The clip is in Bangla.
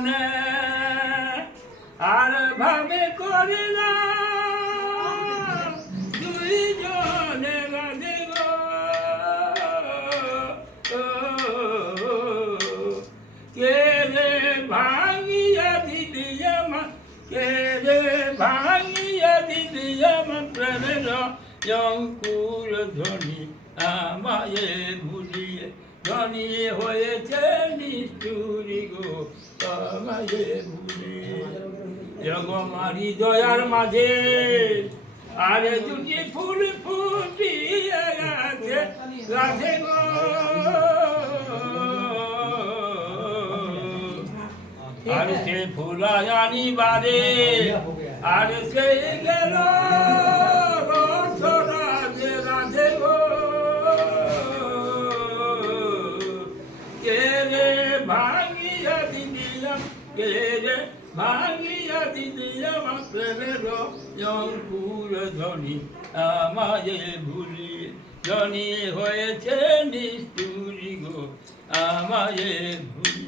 মনে আর ভাবে করে না দুইজনে রাধে গো কে রে ভাঙিয়া দিদি আমার কে রে ভাঙিয়া দিদি আমার প্রেমের অঙ্কুর ধ্বনি আমায় ভুলিয়ে ধনী হয়েছে নিষ্ঠুরি গো আমায় ভুলিয়ে জগমারি দয়ার মাঝে আরে দুটি ফুল ফুটিয়ে গেছে রাধে গো আর সে ফুলা জানিবারে আর সে গেল রাধে রাধে গো কে রে ভাঙিয়া দিদিলাম কে রে ভাঙিয়া দিদিলাম প্রেমের অঙ্কুর ধ্বনি আমায় ভুলি ধনী হয়েছে নিষ্ঠুরি গো আমায় ভুলি